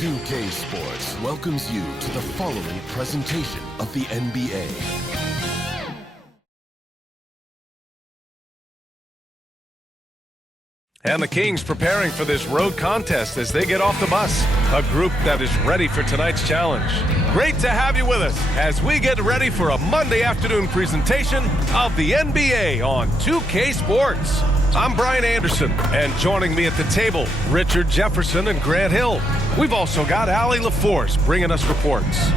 2K Sports welcomes you to the following presentation of the NBA. And the Kings preparing for this road contest as they get off the bus. A group that is ready for tonight's challenge. Great to have you with us as we get ready for a Monday afternoon presentation of the NBA on 2K Sports. I'm Brian Anderson, and joining me at the table, Richard Jefferson and Grant Hill. We've also got Allie LaForce bringing us reports.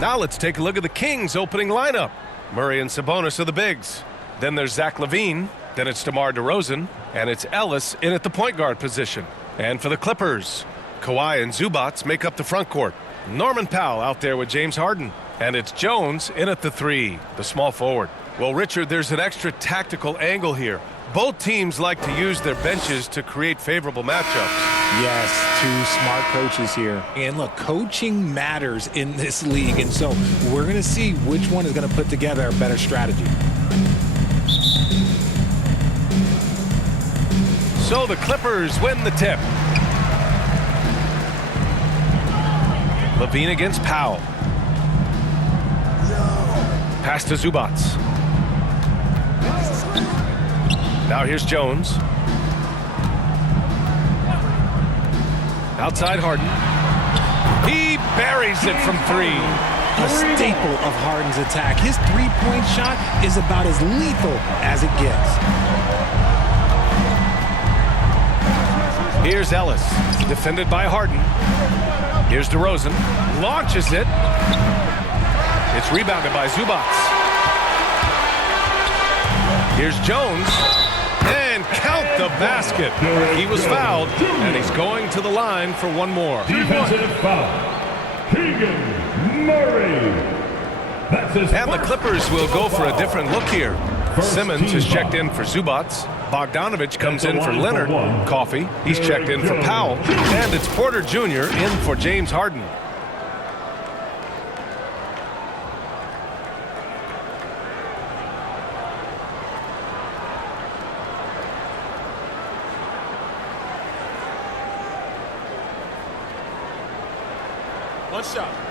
Now let's take a look at the Kings' opening lineup. Murray and Sabonis are the bigs. Then there's Zach LaVine. Then it's DeMar DeRozan, and it's Ellis in at the point guard position. And for the Clippers, Kawhi and Zubac make up the front court. Norman Powell out there with James Harden. And it's Jones in at the three, the small forward. Well, Richard, there's an extra tactical angle here. Both teams like to use their benches to create favorable matchups. Yes, two smart coaches here. And look, coaching matters in this league. And so we're going to see which one is going to put together a better strategy. So the Clippers win the tip. LaVine against Powell. Pass to Zubac. Now here's Jones. Outside Harden. He buries it from three. A staple of Harden's attack. His three-point shot is about as lethal as it gets. Here's Ellis, defended by Harden. Here's DeRozan, launches it. It's rebounded by Zubac. Here's Jones, and count the basket. He was fouled, and he's going to the line for one more. Defensive foul. Keegan Murray. And the Clippers will go for a different look here. Simmons is checked in for Zubac. Bogdanovich comes in for Leonard. Coffey, he's checked in for Powell. And it's Porter Jr. in for James Harden. One shot.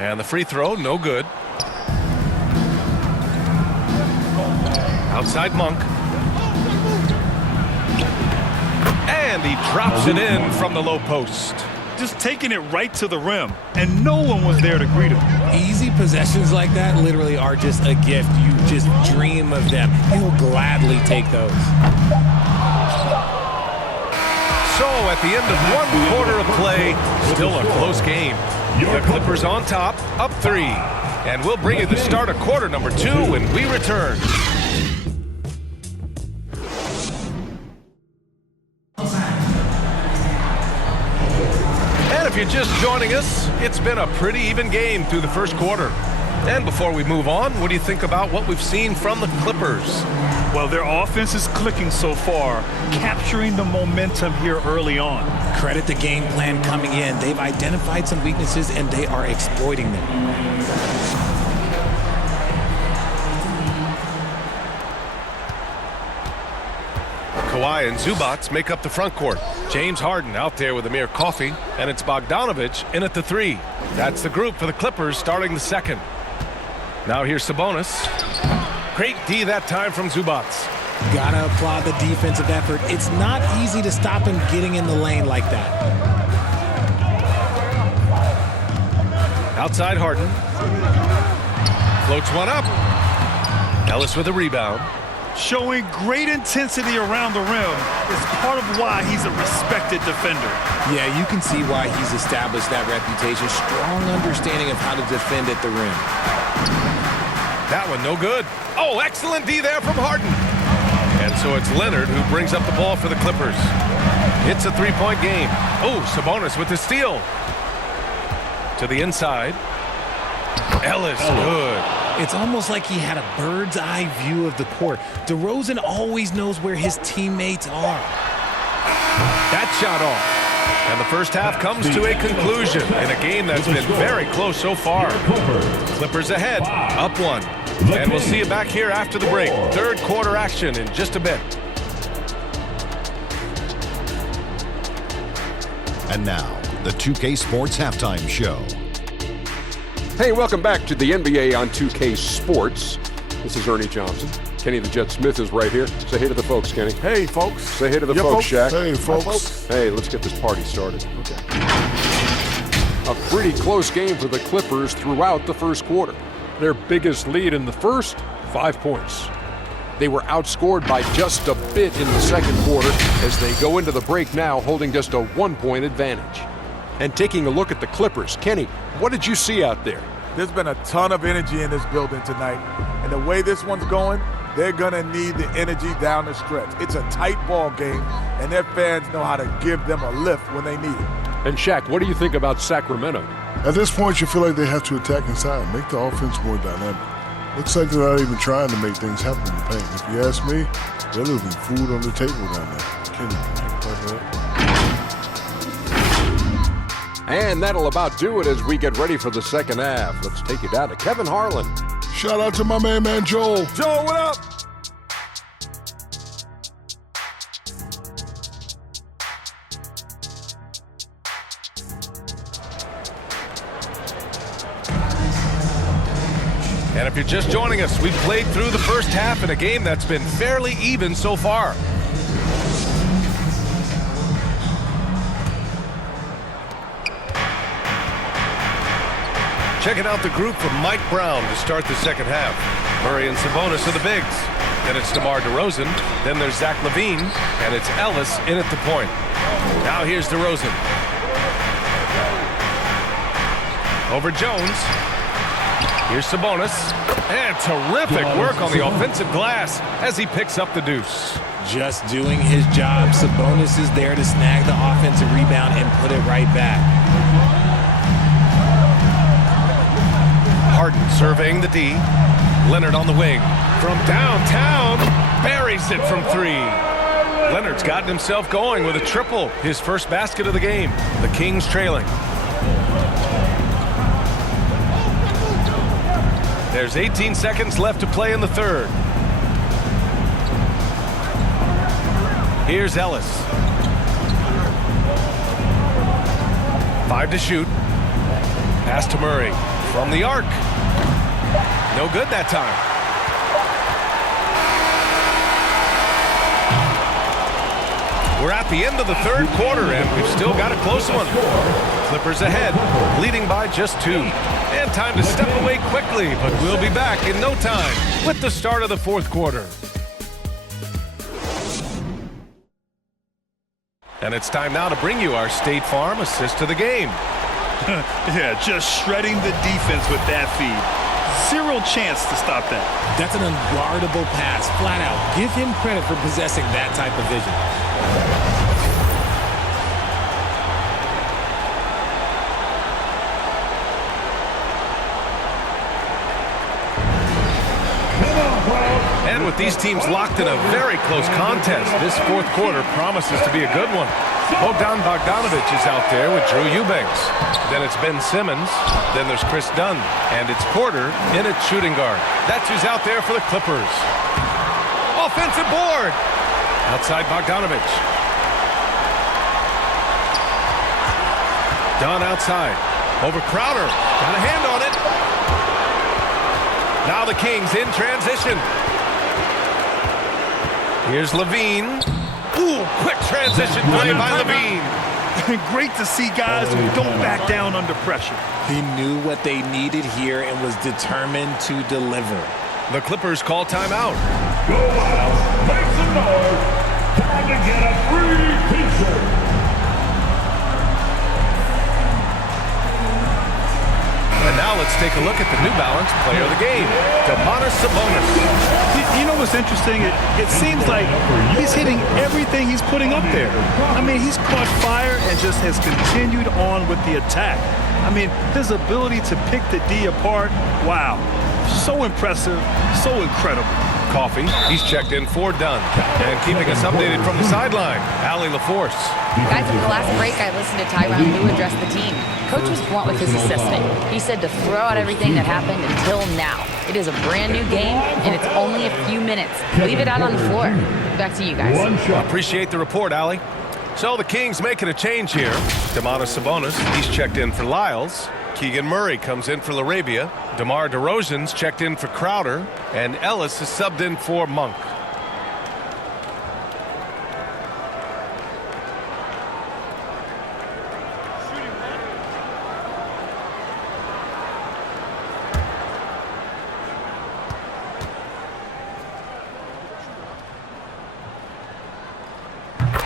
And the free throw, no good. Outside Monk. And he drops it in from the low post. Just taking it right to the rim, and no one was there to greet him. Easy possessions like that literally are just a gift. You just dream of them. He'll gladly take those. So at the end of one quarter of play, still a close game. The Clippers on top, up three. And we'll bring you the start of quarter number two when we return. And if you're just joining us, it's been a pretty even game through the first quarter. And before we move on, what do you think about what we've seen from the Clippers? Well, their offense is clicking so far, capturing the momentum here early on. Credit the game plan coming in. They've identified some weaknesses, and they are exploiting them. Kawhi and Zubac make up the front court. James Harden out there with Amir Coffey, and it's Bogdanovich in at the three. That's the group for the Clippers starting the second. Now here's Sabonis. Great D that time from Zubac. Gotta applaud the defensive effort. It's not easy to stop him getting in the lane like that. Outside Harden. Floats one up. Ellis with a rebound. Showing great intensity around the rim is part of why he's a respected defender. Yeah, you can see why he's established that reputation. Strong understanding of how to defend at the rim. That one no good. Oh, excellent D there from Harden. And so it's Leonard who brings up the ball for the Clippers. It's a three-point game. Oh, Sabonis with the steal. To the inside. Ellis, good. It's almost like he had a bird's eye view of the court. DeRozan always knows where his teammates are. That shot off. And the first half comes to a conclusion in a game that's been very close so far. Clippers ahead, up 1. And we'll see you back here after the break. Third quarter action in just a bit. And now, the 2K Sports Halftime Show. Hey, welcome back to the NBA on 2K Sports. This is Ernie Johnson. Kenny the Jet Smith is right here. Say hey to the folks, Kenny. Hey, folks. Say hey to the folks, Shaq. Hey, folks. Hey, let's get this party started. Okay. A pretty close game for the Clippers throughout the first quarter. Their biggest lead in the first, 5 points. They were outscored by just a bit in the second quarter as they go into the break now holding just a 1-point advantage. And taking a look at the Clippers, Kenny, what did you see out there? There's been a ton of energy in this building tonight. And the way this one's going, they're going to need the energy down the stretch. It's a tight ball game, and their fans know how to give them a lift when they need it. And Shaq, what do you think about Sacramento? At this point, you feel like they have to attack inside, make the offense more dynamic. Looks like they're not even trying to make things happen in the paint. If you ask me, they're leaving food on the table down there. Kenny, can you talk about that? And that'll about do it as we get ready for the second half. Let's take you down to Kevin Harlan. Shout out to my man Joel. Joel, what up? And if you're just joining us, we've played through the first half in a game that's been fairly even so far. Checking out the group from Mike Brown to start the second half. Murray and Sabonis are the bigs. Then it's DeMar DeRozan. Then there's Zach LaVine. And it's Ellis in at the point. Now here's DeRozan. Over Jones. Here's Sabonis. And terrific work on the offensive glass as he picks up the deuce. Just doing his job. Sabonis is there to snag the offensive rebound and put it right back. Harden surveying the D. Leonard on the wing. From downtown, buries it from 3. Leonard's gotten himself going with a triple. His first basket of the game. The Kings trailing. There's 18 seconds left to play in the third. Here's Ellis. 5 to shoot. Pass to Murray. From the arc. No good that time. We're at the end of the third quarter, and we've still got a close one. Clippers ahead, leading by just 2. And time to step away quickly, but we'll be back in no time with the start of the fourth quarter. And it's time now to bring you our State Farm assist to the game. Yeah, just shredding the defense with that feed. Zero chance to stop that. That's an unguardable pass, flat out. Give him credit for possessing that type of vision. And with these teams locked in a very close contest, this fourth quarter promises to be a good one. Bogdan Bogdanovic is out there with Drew Eubanks. Then it's Ben Simmons. Then there's Chris Dunn. And it's Porter in at shooting guard. That's who's out there for the Clippers. Offensive board. Outside Bogdanovic. Dunn outside. Over Crowder. Got a hand on it. Now the Kings in transition. Here's LaVine. Ooh, quick transition play by LaVine. Great to see guys who don't back down under pressure. He knew what they needed here and was determined to deliver. The Clippers call timeout. Go out, make some noise. Time to get a free t-shirt. And now let's take a look at the New Balance player of the game, Domantas Sabonis. You know what's interesting? It seems like he's hitting everything he's putting up there. I mean, he's caught fire and just has continued on with the attack. I mean, his ability to pick the D apart, wow. So impressive, so incredible. Coffee, he's checked in for Dunn. And keeping us updated from the sideline, Allie LaForce. Guys, at the last break, I listened to Tyronn Lue address the team. Coach was blunt with his assessment. He said to throw out everything that happened until now. It is a brand new game, and it's only a few minutes. Leave it out on the floor. Back to you guys. Appreciate the report, Allie. So the Kings making a change here. Domantas Sabonis, he's checked in for Lyles. Keegan Murray comes in for LaRabia. DeMar DeRozan's checked in for Crowder. And Ellis is subbed in for Monk.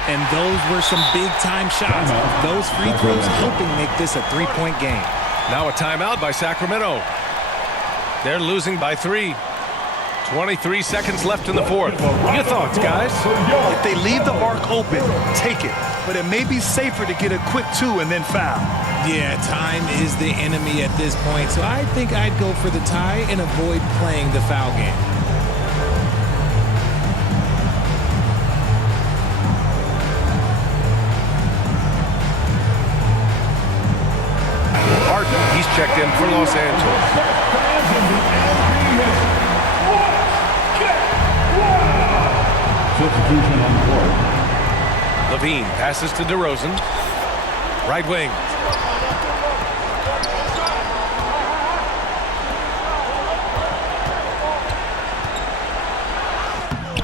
And those were some big-time shots. Those free throws helping make this a three-point game. Now a timeout by Sacramento. They're losing by 3. 23 seconds left in the fourth. Your thoughts, guys? If they leave the arc open, take it. But it may be safer to get a quick 2 and then foul. Yeah, time is the enemy at this point, so I think I'd go for the tie and avoid playing the foul game. He's checked in for Los Angeles. Substitution on the court. Levine passes to DeRozan. Right wing.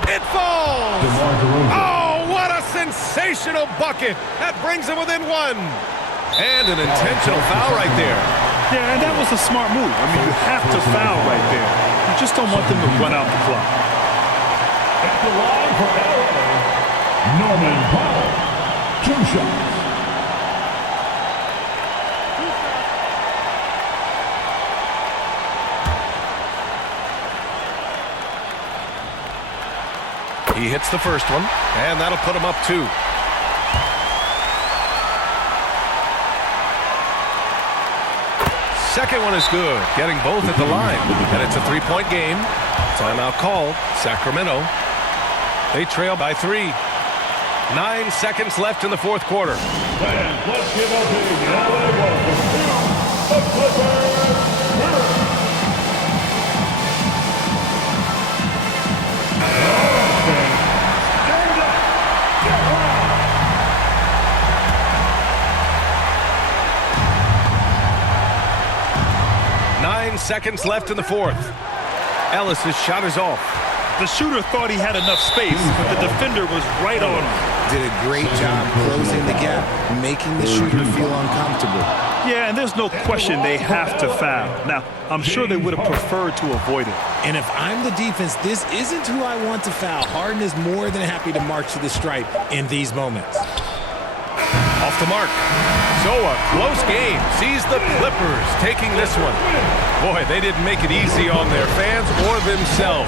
It falls! Oh, what a sensational bucket! That brings him within 1. And an intentional foul right there. Yeah, and that was a smart move. I mean, you have to foul right there. You just don't want them to run out the clock. At the line for LA, Norman Powell. 2 shots. He hits the first one, and that'll put him up 2. Second one is good, getting both at the line. And it's a 3-point game. Timeout called. Sacramento. They trail by 3. 9 seconds left in the fourth quarter. And let's give a big LA welcome to the Clippers. 9 seconds left in the fourth. Ellis's shot is off. The shooter thought he had enough space, but the defender was right on him. Did a great job closing the gap, making the shooter feel uncomfortable. Yeah, and there's no question they have to foul. Now, I'm sure they would have preferred to avoid it. And if I'm the defense, this isn't who I want to foul. Harden is more than happy to march to the stripe in these moments. Off the mark. So a close game sees the Clippers taking this one. Boy, they didn't make it easy on their fans or themselves.